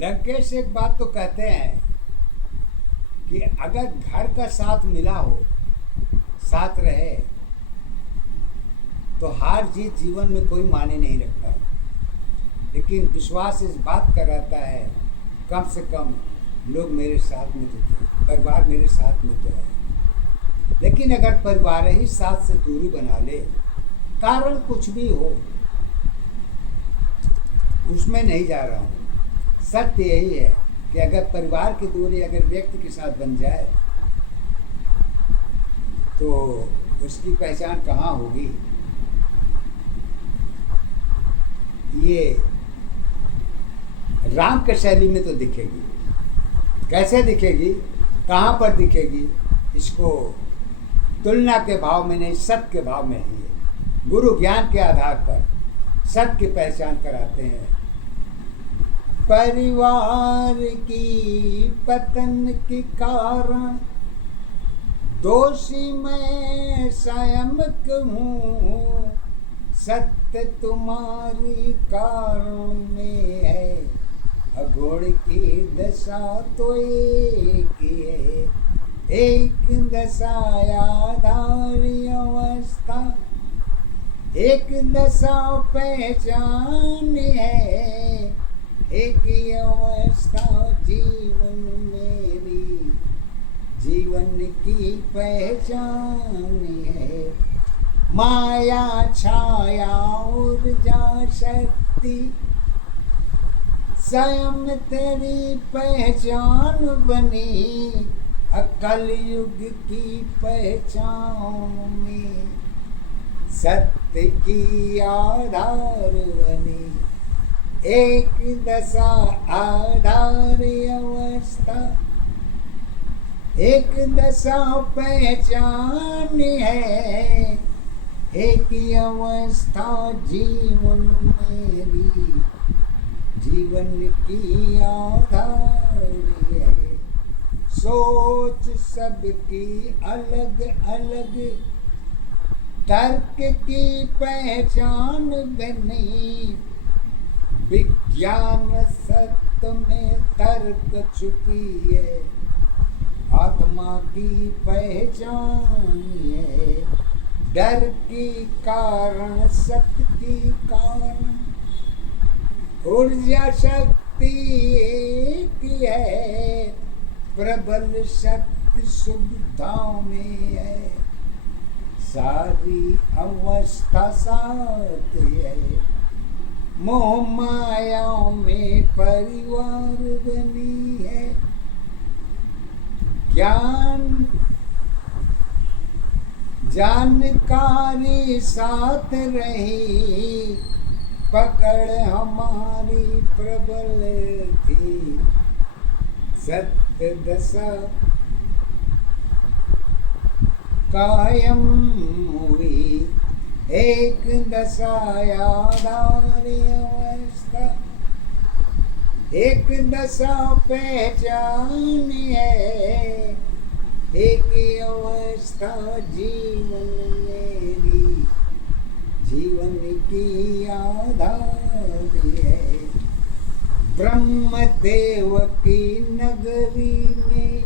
लंकेश एक बात तो कहते हैं कि अगर घर का साथ मिला हो, साथ रहे, तो हार जीत जीवन में कोई मायने नहीं रखता है। लेकिन विश्वास इस बात का रहता है, कम से कम लोग मेरे साथ में तो थे, परिवार मेरे साथ में तो है। लेकिन अगर परिवार ही साथ से दूरी बना ले, कारण कुछ भी हो, उसमें नहीं जा रहा हूँ। सत्य यही है कि अगर परिवार की दूरी अगर व्यक्ति के साथ बन जाए तो उसकी पहचान कहाँ होगी। ये राम के शैली में तो दिखेगी, कैसे दिखेगी, कहाँ पर दिखेगी, इसको तुलना के भाव में नहीं, सत्य के भाव में ही है। गुरु ज्ञान के आधार पर सत्य की पहचान कराते हैं। परिवार की पतन के कारण दोषी मैं स्वयं हूँ, सत्य तुम्हारी कारण में है, अगुण की दशा तो एक ही है, एक दशा आधारी अवस्था, एक दशा पहचान है, एक अवस्था जीवन मेरी, जीवन की पहचान है। माया छाया ऊर्जा शक्ति स्वयं तेरी पहचान बनी, अकल युग की पहचान में सत्य की आधार बनी, एक दशा आधार अवस्था, एक दशा पहचान है, एक अवस्था जीवन मेरी, जीवन की आधार है। सोच सबकी अलग अलग, तर्क की पहचान बनी, विज्ञान सत्य में तर्क छुपी है, आत्मा की पहचान है। डर की कारण सत्य की कारण, ऊर्जा शक्ति एक है, प्रबल शक्ति सुविधाओं में है, सारी अवस्था साथ है। मोह मायाओं में परिवार बनी है, ज्ञान जानकारी साथ रही, पकड़ हमारी प्रबल थी, सत्य दशा कायम हुई, एक दशा आधार अवस्था, एक दशा पहचान है, एक अवस्था जीवन मेरी, जीवन की आधार है। ब्रह्मदेव की नगरी में,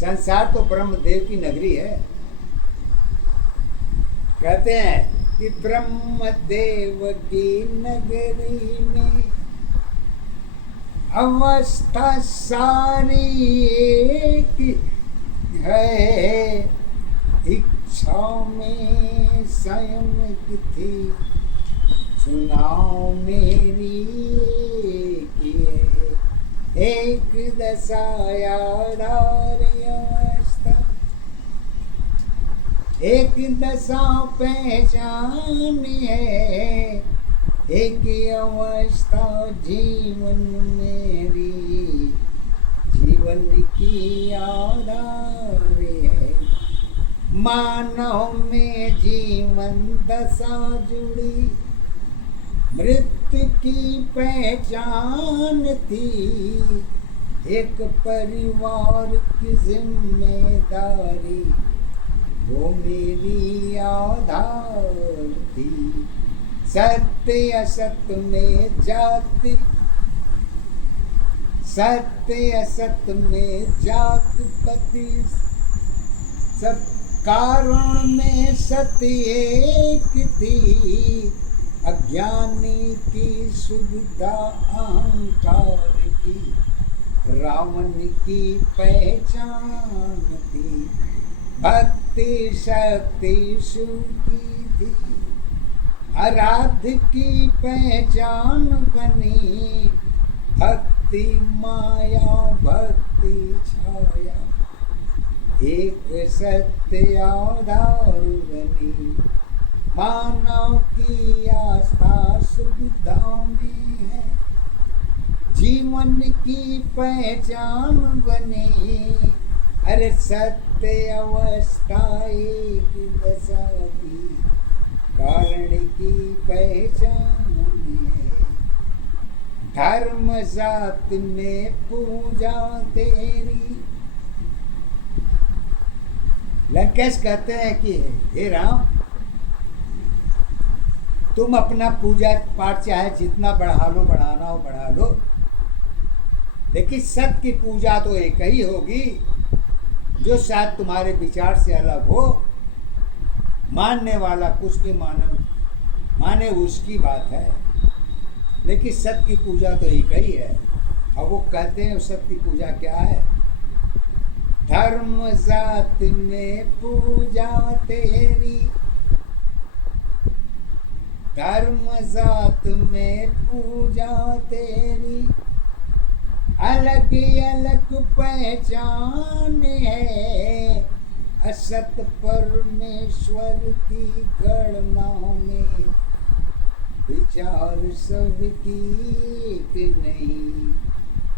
संसार तो ब्रह्मदेव की नगरी है। कहते हैं कि ब्रह्मदेव की नगरी में अवस्था सारी एक है, इच्छा में स्वयं थी, सुनाओ मेरी की है, एक दशा आधार अवस्था, एक दशा पहचान है, एक अवस्था जीवन मेरी, जीवन की आधार है। मानव में जीवन दशा जुड़ी, मृत्यु की पहचान थी, एक परिवार की जिम्मेदारी, वो मेरी आधार थी, सत्य असत में जाति, सत्य असत में जात पति, सब कारण में सत्य एक थी, अज्ञानी की सुविधा अहंकार की, रावण की पहचान थी, भक्ति शक्ति सुखी थी, आराध्य की पहचान बनी, भक्ति माया भक्ति छाया, एक सत्य आधार बनी, मानव की आस्था सुविधा में है, जीवन की पहचान बनी, अरे सत्य अवस्था एक दशा की, कारण की पहचान है, धर्म जात में पूजा तेरी। लंकेश कहते हैं कि हे राम, तुम अपना पूजा पाठ चाहे जितना बढ़ा लो, बढ़ाना हो बढ़ा लो, लेकिन सत्य की पूजा तो एक ही होगी, जो शायद तुम्हारे विचार से अलग हो। मानने वाला कुछ भी माने उसकी बात है, लेकिन सत्य की पूजा तो एक ही है। और वो कहते हैं सत्य की पूजा क्या है? धर्म जात में पूजा तेरी, धर्म जात में पूजा तेरी, अलग अलग पहचान है, असत परमेश्वर की गणना में, विचार सबकी एक नहीं,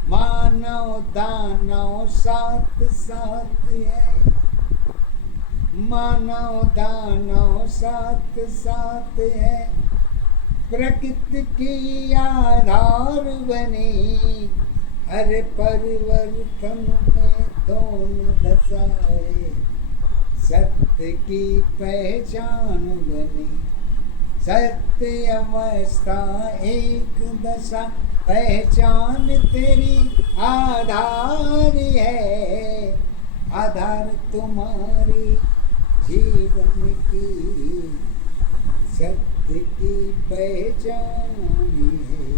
मानव दानव साथ साथ है, मानव दानव साथ साथ है, प्रकृति की आधार बनी, हर परिवर्तन में दोनों दशाएं, सत्य की पहचान बनी, सत्य अवस्था एक दशा, पहचान तेरी आधार है, आधार तुम्हारी जीवन की, सत्य की पहचान है,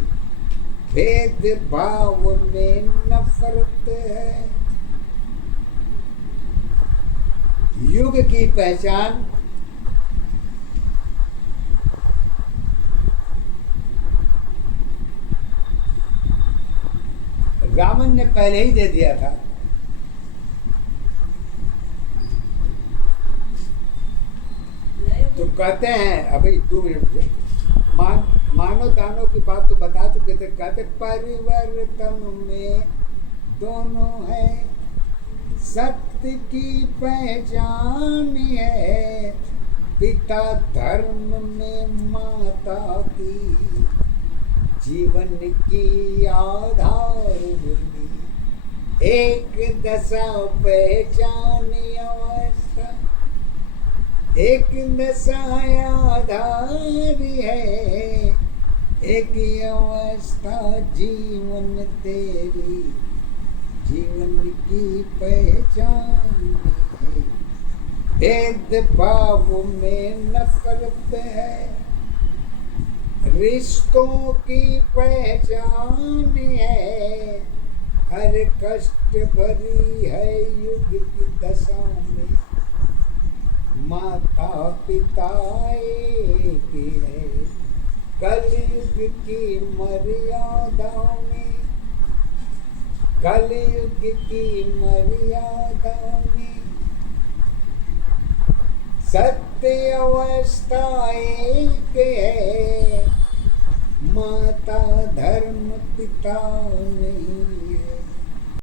भेद भाव में नफरत है, युग की पहचान रावण ने पहले ही दे दिया था। तो कहते हैं अभी 2 मिनट मानव दानों की बात तो बता चुके थे। कहते परिवर्तन में दोनों है, सत्य की पहचान है, पिता धर्म में माता की, जीवन की आधार बनी, एक दशा पहचान अवस्था, एक दशा आधार है, एक अवस्था जीवन तेरी, जीवन की पहचान है, भेद भाव में नफरत है, रिश्तों की पहचान है, हर कष्ट भरी है युग की दशा में, माता पिता एक है, कलयुग की मर्यादा में, कलयुग की मर्यादा में, सत्य अवस्था एक है, माता धर्म पिता नहीं है,